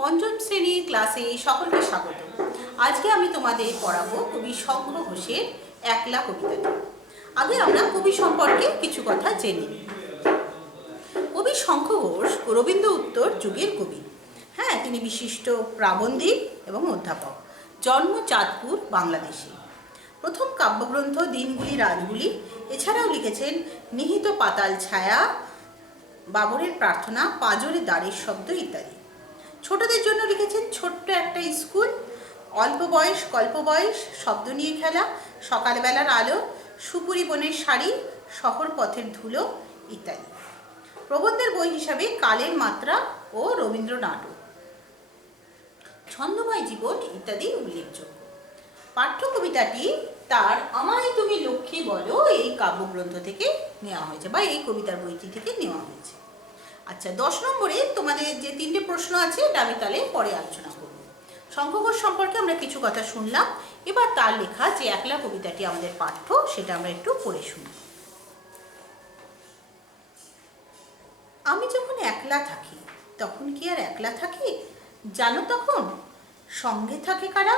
পঞ্চম শ্রেণীর ক্লাসে সকলকে স্বাগত। আজকে আমি তোমাদের পড়াবো কবি শঙ্খ ঘোষের একলা কবিতাটি। আগে আমরা কবি সম্পর্কে কিছু কথা জেনে নিই। কবি শঙ্খ ঘোষ রবীন্দ্র উত্তর যুগের কবি। হ্যাঁ, তিনি বিশিষ্ট প্রাবন্ধিক এবং অধ্যাপক। জন্ম চাঁদপুর, বাংলাদেশে। প্রথম কাব্যগ্রন্থ দিনগুলি রাতগুলি। এছাড়াও লিখেছেন নিহিত পাতাল ছায়া, বাবরের প্রার্থনা, পাঁজরে দ্বারের শব্দ ইত্যাদি। ছোটদের জন্য লিখেছেন ছোট্ট একটা স্কুল, অল্প বয়স, কল্প বয়স, শব্দ নিয়ে খেলা, সকালবেলার আলো, সুপুরি বনের শাড়ি, শহর পথের ধুলো ইত্যাদি। প্রবন্ধের বই হিসাবে কালের মাত্রা ও রবীন্দ্র নাটক, ছন্দময় জীবন ইত্যাদি উল্লেখযোগ্য। পাঠ্য কবিতাটি তার আমায় তুমি লক্ষ্মী বলো এই কাব্যগ্রন্থ থেকে নেওয়া হয়েছে বা এই কবিতার বইটি থেকে নেওয়া হয়েছে। আচ্ছা, 10 নম্বরে তোমাদের যে 3টে প্রশ্ন আছে এটা আমি তাহলে পরে আলোচনা করব। শঙ্খ ঘোষ সম্পর্কে আমরা কিছু কথা শুনলাম, এবার তার লেখা যে একলা কবিতাটি আমাদের পাঠ্য সেটা আমরা একটু পড়ে শুনি। আমি যখন একলা থাকি তখন কি আর একলা থাকি, জানো তখন সঙ্গে থাকে কারা?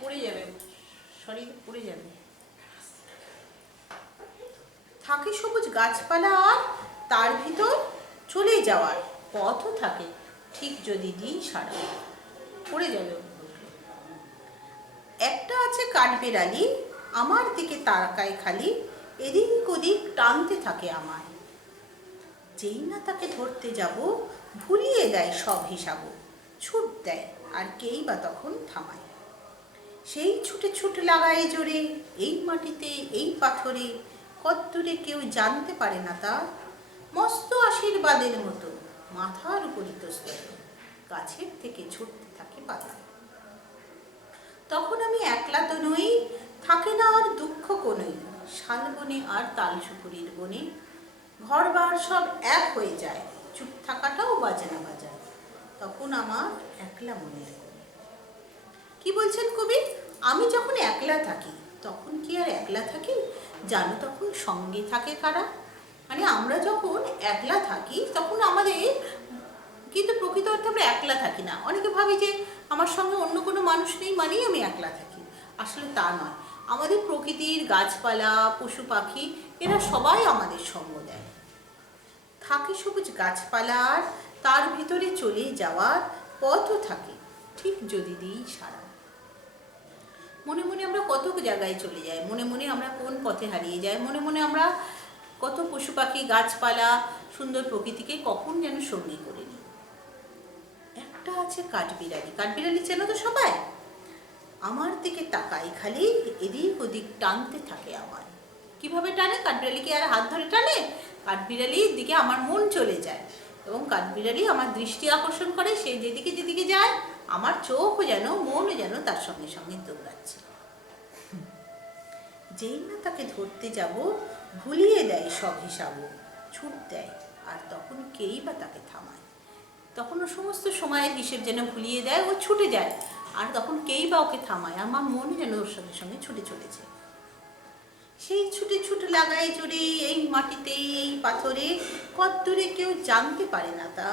পড়ে যাবে, পড়ে যাবে। থাকে সবুজ গাছপালা আর তার ভিতর চলে যাওয়ার পথও থাকে, ঠিক যদি দিই সারা। পড়ে যাবে। একটা আছে কাঠবেড়ালি, আমার দিকে তাকায় খালি, এদিক ওদিক টানতে থাকে আমায়। যেই না তাকে ধরতে যাব, ভুলিয়ে দেয় সব হিসাব, ছুট দেয় আর কেই বা তখন থামায়। সেই ছুটে ছুট লাগায় জোরে, এই মাটিতে এই পাথরে, কদ্দূরে কেউ জানতে পারে না তা। মস্ত আশীর্বাদের মতো মাথার উপর ইতস্তত, গাছের থেকে ছুটতে থাকে পাতা। তখন আমি একলা তো নই, থাকে না আর দুঃখ কোনই, শালবনে আর তালসুপুরির বনে। ঘরবার সব এক হয়ে যায়, চুপ থাকাটাও বাজনা বাজায়, তখন আমার একলা মনের কোণে। কি বলছেন কবি? আমি যখন একলা থাকি তখন কি আর একলা থাকি, জানো তখন সঙ্গে থাকে কারা? মানে আমরা যখন একলা থাকি তখন আমাদের কিন্তু প্রকৃত অর্থে আমরা একলা থাকি না। অনেকে ভাবি যে আমার সঙ্গে অন্য কোনো মানুষ নেই মানেই আমি একলা থাকি, আসলে তা নয়। আমাদের প্রকৃতির গাছপালা, পশু পাখি এরা সবাই আমাদের সঙ্গ দেয়। থাকে সবুজ গাছপালার তার ভিতরে চলে যাওয়ার পথও থাকে, ঠিক যদি দিই সারা। মনে মনে আমরা কত জায়গায় চলে যাই, মনে মনে আমরা কোন পথে হারিয়ে যাই, মনে মনে আমরা কত পশু পাখি, গাছপালা, সুন্দর প্রকৃতিকে কখন যেন সঙ্গী করে নিই। একটা আছে কাঠবিড়ালি, কাঠবিড়ালি চেনো তো সবাই? আমার দিকে তাকাই খালি, এদিক ওদিক টানতে থাকে আমায়। কিভাবে টানে? কাঠবিড়ালিকে আর হাত ধরে টানে? কাঠবিড়ালির দিকে আমার মন চলে যায় এবং কাঠবিড়ালি আমার দৃষ্টি আকর্ষণ করে, সে যেদিকে যেদিকে যায় আমার চোখও যেন, মনও যেন তার সঙ্গে সঙ্গে দৌড়াচ্ছে। যেই না তাকে ধরতে যাব, ভুলিয়ে দেয় সব হিসাব, ছুট দেয় আর তখন কেই বা তাকে থামায়। তখন ও সমস্ত সময়ের হিসেব যেন ভুলিয়ে দেয়, ও ছুটে যায় আর তখন কেই বা ওকে থামায়, আমার মন যেন ওর সঙ্গে সঙ্গে ছুটে চলেছে। সেই ছুটে ছুট লাগায় জোরে, এই মাটিতে এই পাথরে, কদ্দূরে কেউ জানতে পারে না তা।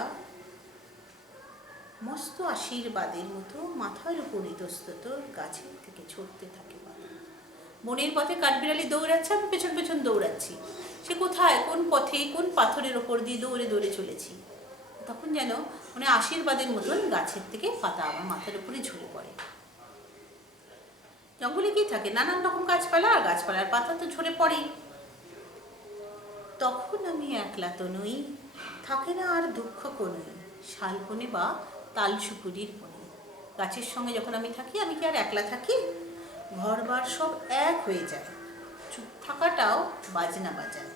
মস্ত আশীর্বাদের মতো মাথার উপর ইতস্তত, গাছের থেকে ছুটতে থাকে পাতা। মনের পথে কাঠবিড়ালি দৌড়াচ্ছে, আমি পেছন পেছন দৌড়াচ্ছি। সে কোথায়, কোন পথে, কোন পাথরের ওপর দিয়ে দৌড়ে দৌড়ে চলেছি। তখন যেন মানে আশীর্বাদের মতন গাছের থেকে পাতা আমার মাথার উপরে ঝরে পড়ে। জঙ্গলে কি থাকে? নানান রকম গাছপালা, আর গাছপালার পাতা তো ঝরে পড়েই। তখন আমি একলা তো নই, থাকে না আর দুঃখ কোনই, শালবনে বা তালসুপুরির বনে। গাছের সঙ্গে যখন আমি থাকি, আমি কি আর একলা থাকি? ঘরবার সব এক হয়ে যায়, চুপ থাকাটাও বাজনা বাজায়,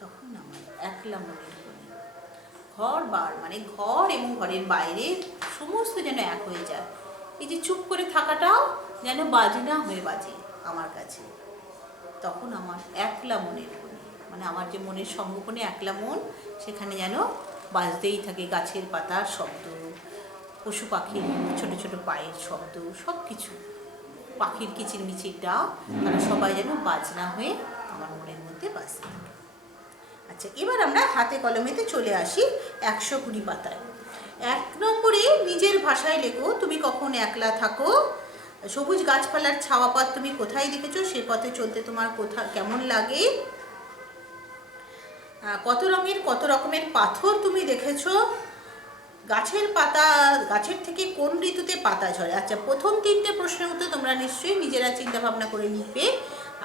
তখন আমার একলা মনের কোণে। ঘরবার মানে ঘর এবং ঘরের বাইরে সমস্ত যেন এক হয়ে যায়। এই যে চুপ করে থাকাটাও যেন বাজনা হয়ে বাজে আমার কাছে, তখন আমার একলা মনের কোণে। মানে আমার যে মনের সঙ্গোপনে একলা মন, সেখানে যেন বাজতেই থাকে গাছের পাতার শব্দ, পশু পাখির ছোট ছোট পায়ের শব্দ, সব কিছু, পাখির কিচিরমিচির ডাক, তারা সবাই যেন বাজনা হয়ে আমার মনের মধ্যে বাজতে থাকে। আচ্ছা, এবার আমরা হাতে কলমেতে চলে আসি 120 পাতায়। 1 নম্বরে নিজের ভাষায় লেখো, তুমি কখন একলা থাকো। সবুজ গাছপালার ছাওয়া পথ তুমি কোথায় দেখেছো, সে পথে চলতে তোমার কেমন লাগে। কত রকমের পাথর তুমি দেখেছো। গাছের থেকে কোন ঋতুতে পাতা ঝরে। আচ্ছা, প্রথম 3টে প্রশ্নের উত্তর তোমরা নিশ্চয়ই নিজেরা চিন্তা ভাবনা করে লিখবে।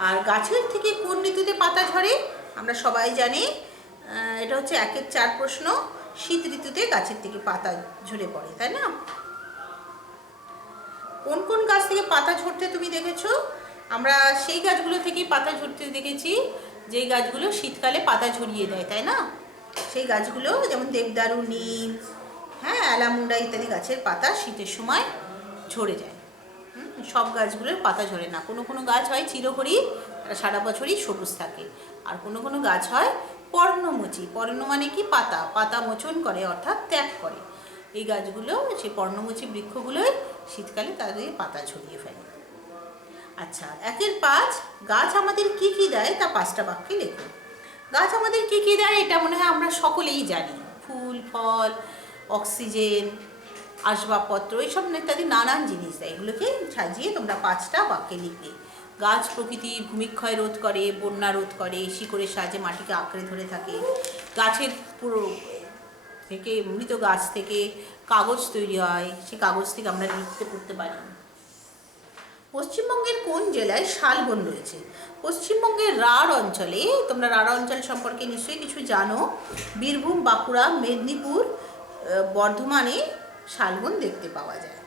আর গাছের থেকে কোন ঋতুতে পাতা ঝরে আমরা সবাই জানি, এটা হচ্ছে 1-এর 4 প্রশ্ন। শীত ঋতুতে গাছের থেকে পাতা ঝরে পড়ে, তাই না? কোন কোন গাছ থেকে পাতা ঝরতে তুমি দেখেছো। আমরা সেই গাছগুলো থেকেই পাতা ঝরতে দেখেছি যেই গাছগুলো শীতকালে পাতা ঝরিয়ে দেয়, তাই না? সেই গাছগুলো যেমন দেবদারু, নিম, হ্যাঁ, অ্যালামুন্ডা ইত্যাদি গাছের পাতা শীতের সময় ঝরে যায়। সব গাছগুলোর পাতা ঝরে না। কোনো কোনো গাছ হয় চিরহরিৎ, তারা সারা বছরই সবুজ থাকে। আর কোনো কোনো গাছ হয় পর্ণমোচী। পর্ণ মানে কি? পাতা মোচন করে, অর্থাৎ ত্যাগ করে। এই গাছগুলো, সেই পর্ণমোচী বৃক্ষগুলোই শীতকালে তাদের পাতা ঝরিয়ে ফেলে। আচ্ছা, 1-এর 5, গাছ আমাদের কি কি দেয় তা 5টা বাক্যে লেখো। গাছ আমাদের কি কি দেয় এটা মনে হয় আমরা সকলেই জানি। ফুল, ফল, অক্সিজেন, আসবাবপত্র, এইসব ইত্যাদি নানান জিনিস দেয়। এগুলোকে সাজিয়ে তোমরা 5টা বাক্যে লিখবে। গাছ প্রকৃতির ভূমিক্ষয় রোধ করে, বন্যা রোধ করে, শিকড়ের সাহায্যে মাটিকে আঁকড়ে ধরে থাকে। গাছের পুরো থেকে, মৃত গাছ থেকে কাগজ তৈরি হয়, সেই কাগজ থেকে আমরা লিখতে পড়তে পারি। পশ্চিমবঙ্গের কোন জেলায় শালবন রয়েছে। পশ্চিমবঙ্গের রাঢ় অঞ্চলে, তোমরা রাঢ় অঞ্চল সম্পর্কে নিশ্চয়ই কিছু জানো। বীরভূম, বাঁকুড়া, মেদিনীপুর, বর্ধমানে শালবন দেখতে পাওয়া যায়।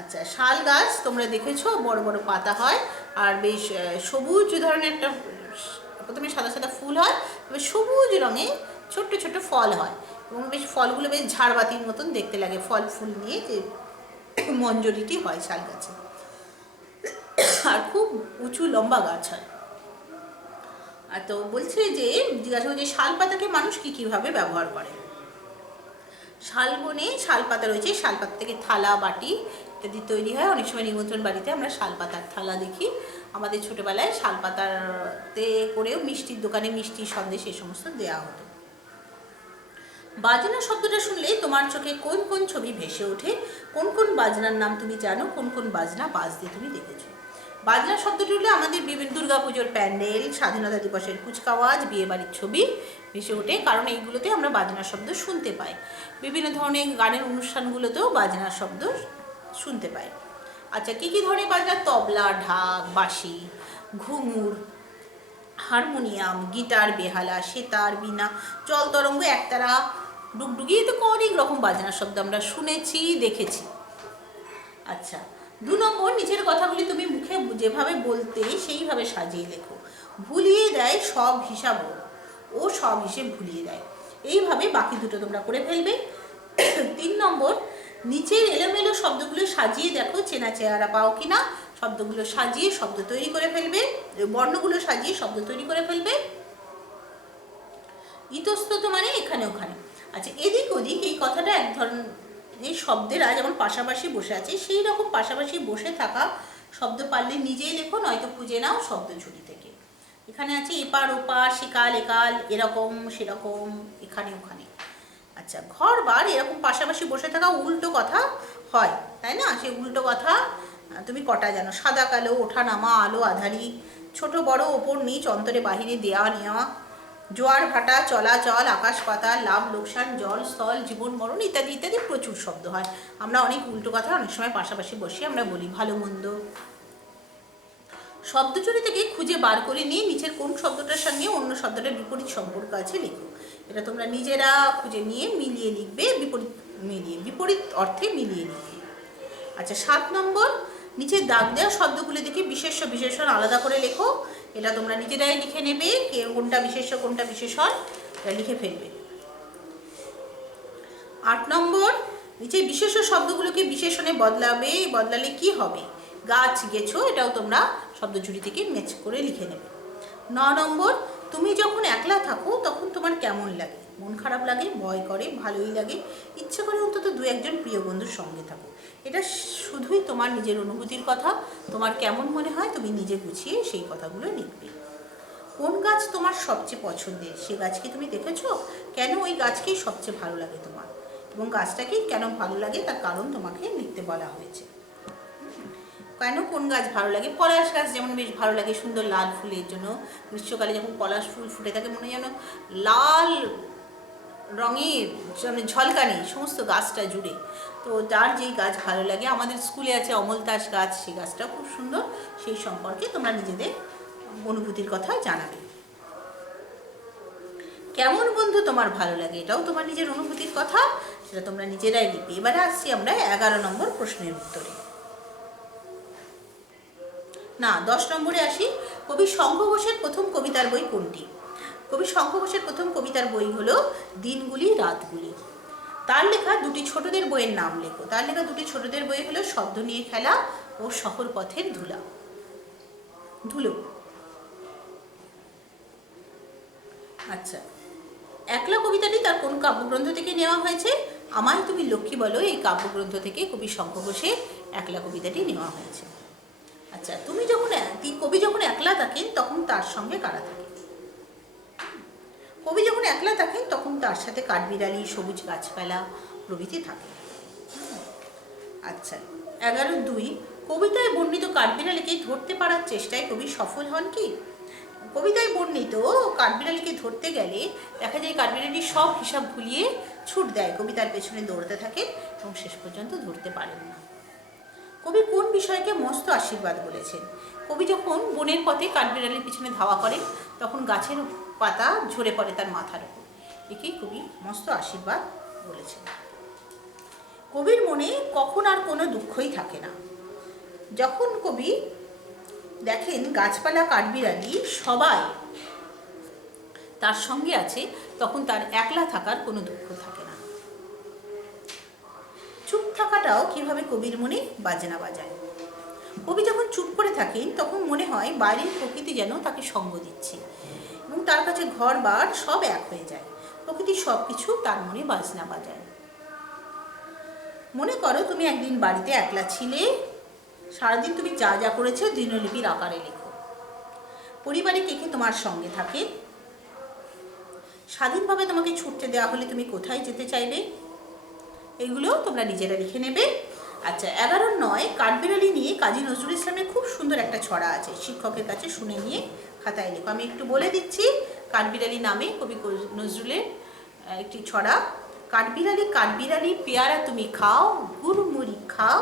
আচ্ছা, শাল গাছ তোমরা দেখেছো, বড় বড় পাতা হয় আর বেশ সবুজ ধরনের একটা, প্রথমে সাদা সাদা ফুল হয়, তবে সবুজ রঙে ছোট্ট ছোট্ট ফল হয় এবং বেশ ফলগুলো বেশ ঝাড়বাতির মতন দেখতে লাগে। ফল ফুল নিয়ে যে মঞ্জরিটি হয় শাল গাছে, আর খুব উঁচু লম্বা গাছ হয়। আর তো বলছে যে, জিজ্ঞাসা করছে শাল পাতাকে মানুষ কীভাবে ব্যবহার করে। শালবনে শাল পাতা রয়েছে, শাল পাতা থেকে থালা, বাটি ইত্যাদি তৈরি হয়। অনেক সময় নিমন্ত্রণ বাড়িতে আমরা শাল পাতার থালা দেখি। আমাদের ছোটোবেলায় শাল পাতাতে করেও মিষ্টির দোকানে মিষ্টি, সন্দেশ এ সমস্ত দেওয়া হতো। বাজনা শব্দটা শুনলে তোমার চোখে কোন কোন ছবি ভেসে ওঠে। কোন কোন বাজনার নাম তুমি জানো, কোন কোন বাজনা বাজতে তুমি দেখেছো। বাজনা শব্দটি হলে আমাদের বিভিন্ন দুর্গাপুজোর প্যান্ডেল, স্বাধীনতা দিবসের কুচকাওয়াজ, বিয়েবাড়ির ছবি ভেসে ওঠে, কারণ এইগুলোতে আমরা বাজনা শব্দ শুনতে পাই। বিভিন্ন ধরনের গানের অনুষ্ঠানগুলোতেও বাজনা শব্দ শুনতে পাই। আচ্ছা, কী কী ধরনের বাজনা? তবলা, ঢাক, বাঁশি, ঘুঙুর, হারমোনিয়াম, গিটার, বেহালা, সেতার, বীণা, জল তরঙ্গ, একতারা, ডুগডুগি, তো অনেক রকম বাজনার শব্দ আমরা শুনেছি, দেখেছি। আচ্ছা, 2 নম্বর, নিচের কথাগুলি তুমি মুখে যেভাবে বলতে সেইভাবে সাজিয়ে লেখো। ভুলিয়ে দেয় সব হিসাব, ও সব হিসেব ভুলিয়ে দেয়। এইভাবে বাকি দুটো তোমরা করে ফেলবে। 3 নম্বর, নিচের এলোমেলো শব্দগুলো সাজিয়ে দেখো চেনা চেহারা পাও কিনা। শব্দগুলো সাজিয়ে শব্দ তৈরি করে ফেলবে, বর্ণগুলো সাজিয়ে শব্দ তৈরি করে ফেলবে। ইতস্তত মানে এখানে ওখানে। আচ্ছা, এদিক ওদিক এই কথাটা এক ধরনের শব্দেরা যেমন পাশাপাশি বসে আছে, সেই রকম পাশাপাশি বসে থাকা শব্দ পারলে নিজেই লেখো, নয়তো খুঁজে নাও শব্দ ঝুড়ি থেকে। এখানে আছে এপার ওপার, সেকাল একাল, এরকম সেরকম, এখানে ওখানে। আচ্ছা, ঘর বার এরকম পাশাপাশি বসে থাকা উল্টো কথা হয়, তাই না? সেই উল্টো কথা তুমি কটা জানো? সাদা কালো, ওঠা নামা, আলো আঁধারি, ছোট বড়, ওপর নিচ, অন্তরে বাহিরে, দেওয়া নেওয়া, জোয়ার ভাটা, চলাচল, আকাশ পাতাল, লাভ লোকসান, জল স্থল, জীবন মরণ ইত্যাদি ইত্যাদি প্রচুর শব্দ হয়। আমরা অনেক উল্টো কথা অনেক সময় পাশাপাশি বসে আমরা বলি। ভালো মন্দ শব্দচুরি থেকে খুঁজে বার করে নিয়ে নিচের কোন শব্দটার সঙ্গে অন্য শব্দটার বিপরীত সম্পর্ক আছে লিখো। এটা তোমরা নিজেরা খুঁজে নিয়ে মিলিয়ে লিখবে, বিপরীত অর্থে মিলিয়ে লিখবে। আচ্ছা, 7 নম্বর, নিচে দাগ দেওয়া শব্দগুলি দেখে বিশেষ্য বিশেষণ আলাদা করে লেখো। এটা তোমরা নিজেরাই লিখে নেবে, কোনটা বিশেষ্য কোনটা বিশেষণ এটা লিখে ফেলবে। 8 নম্বর, নিচে বিশেষ্য শব্দগুলোকে বিশেষণে বদলালে কি হবে। গাছ, গেছো, এটাও তোমরা শব্দজুড়ি থেকে ম্যাচ করে লিখে নেবে। 9 নম্বর, তুমি যখন একলা থাকো তখন তোমার কেমন লাগে। মন খারাপ লাগে, ভয় করে, ভালোই লাগে, ইচ্ছে করে অন্তত 2-1 জন প্রিয় বন্ধুর সঙ্গে থাকো। এটা শুধুই তোমার নিজের অনুভূতির কথা, তোমার কেমন মনে হয় তুমি নিজে গুছিয়ে সেই কথাগুলো লিখবে। কোন গাছ তোমার সবচেয়ে পছন্দের, সে গাছকে তুমি দেখেছো, কেন ওই গাছকেই সবচেয়ে ভালো লাগে তোমার। এবং গাছটাকে কেন ভালো লাগে তার কারণ তোমাকে লিখতে বলা হয়েছে। কেন কোন গাছ ভালো লাগে? পলাশ গাছ যেমন বেশ ভালো লাগে সুন্দর লাল ফুলের জন্য। গ্রীষ্মকালে যখন পলাশ ফুল ফুটে থাকে মনে যেন লাল রঙের ঝলকানি সমস্ত গাছটা জুড়ে। তো যার যেই গাছ ভালো লাগে, আমাদের স্কুলে আছে অমলতাস গাছ, সেই গাছটা খুব সুন্দর। সেই সম্পর্কে তোমরা নিজেদের অনুভূতির কথা জানাবে। কেমন বন্ধু তোমার ভালো লাগে, এটাও তোমার নিজের অনুভূতির কথা, সেটা তোমরা নিজেরাই লিখবে। এবারে আসছি আমরা 11 নম্বর প্রশ্নের উত্তরে। না, 10 নম্বরে আসি। কবি শঙ্খ ঘোষের প্রথম কবিতার বই কোনটি? কবি শঙ্খ ঘোষের প্রথম কবিতার বই হলো দিনগুলি রাতগুলি। তার লেখা দুটি ছোটদের বইয়ের নাম লেখো। তার লেখা দুটি ছোটদের বই হলো শব্দ নিয়ে খেলা ও শহর পথের ধুলো। আচ্ছা, একলা কবিতাটি তার কোন কাব্যগ্রন্থ থেকে নেওয়া হয়েছে? আমায় তুমি লক্ষ্মী বলো এই কাব্যগ্রন্থ থেকে কবি শঙ্খ ঘোষের একলা কবিতাটি নেওয়া হয়েছে। আচ্ছা, কবি যখন একলা থাকেন তখন তার সঙ্গে কারা থাকে? কবি যখন একলা থাকেন তখন তার সাথে কাঠবিড়ালি, সবুজ গাছপালা প্রভৃতি থাকে। আচ্ছা, 11.2 কবিতায় বর্ণিত কাঠবিড়ালিকে ধরতে পারার চেষ্টায় কবি সফল হন কি? কবিতায় বর্ণিত কাঠবিড়ালিকে ধরতে গেলে দেখা যায় কাঠবিড়ালি সব হিসাব ভুলিয়ে ছুট দেয়, কবিতার পেছনে দৌড়তে থাকে এবং শেষ পর্যন্ত ধরতে পারেন না। কবি কোন বিষয়কে মস্ত আশীর্বাদ বলেছেন? কবি যখন বনের পথে কাঠবিড়ালির পিছনে ধাওয়া করেন তখন গাছের পাতা ঝরে পড়ে তার মাথার উপর, একেই কবি মস্ত আশীর্বাদ বলেছেন। কবির মনে কখন আর কোনো দুঃখই থাকে না? যখন কবি দেখেন গাছপালা কাঠবিড়ালি সবাই তার সঙ্গে আছে তখন তার একলা থাকার কোনো দুঃখ থাকে না। চুপ থাকাটাও কিভাবে কবির মনে বাজনা বাজায়? কবি যখন চুপ করে থাকেন তখন মনে হয় বাইরের প্রকৃতি যেন তাকে সঙ্গ দিচ্ছে এবং তার কাছে ঘর বার সব এক হয়ে যায়। প্রকৃতির সব কিছু তার মনে বাজনা বাজায়। মনে করো তুমি একদিন বাড়িতে একলা ছিলে, সারাদিন তুমি যা যা করেছো দিনলিপির আকারে লেখো। পরিবারে কে কে তোমার সঙ্গে থাকে? স্বাধীনভাবে তোমাকে ছুটতে দেওয়া হলে তুমি কোথায় যেতে চাইবে? এগুলো তোমরা নিজেরা লিখে নেবে। আচ্ছা, 11.9 কাঠবিড়ালি নিয়ে কাজী নজরুল ইসলামের খুব সুন্দর একটা ছড়া আছে, শিক্ষকের কাছে শুনে নিয়ে খাতায় লেখো। আমি একটু বলে দিচ্ছি। কাঠবিড়ালি নামে কবি নজরুলের একটি ছড়া। কাঠবিড়ালি কাঠবিড়ালি পেয়ারা তুমি খাও, গুড় মুড়ি খাও,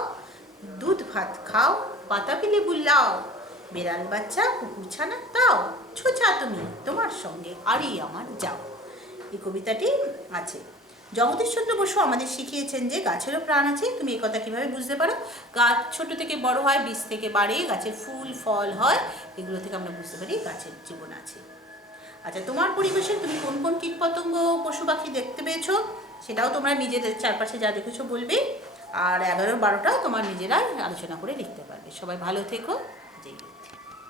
দুধ ভাত খাও, বাতাবি লেবু লাও, বেড়াল বাচ্চা কুকুর ছানা তাও, ছোচা তুমি তোমার সঙ্গে আরই আমার যাও। এই কবিতাটি আছে। জগদীশচন্দ্র বসু আমাদের শিখিয়েছেন যে গাছেরও প্রাণ আছে। তুমি এই কথা কীভাবে বুঝতে পারো? গাছ ছোট থেকে বড় হয়, বীজ থেকে বাড়ে, গাছের ফুল ফল হয়, এগুলো থেকে আমরা বুঝতে পারি গাছের জীবন আছে। আচ্ছা, তোমার পরিবেশে তুমি কোন কোন কীটপতঙ্গ পশু পাখি দেখতে পেয়েছো সেটাও তোমরা নিজেদের চারপাশে যা দেখেছো বলবে। আর 11-12টা তোমার নিজেরাই আলোচনা করে লিখতে পারবে। সবাই ভালো থেকো। জয় হিন্দ।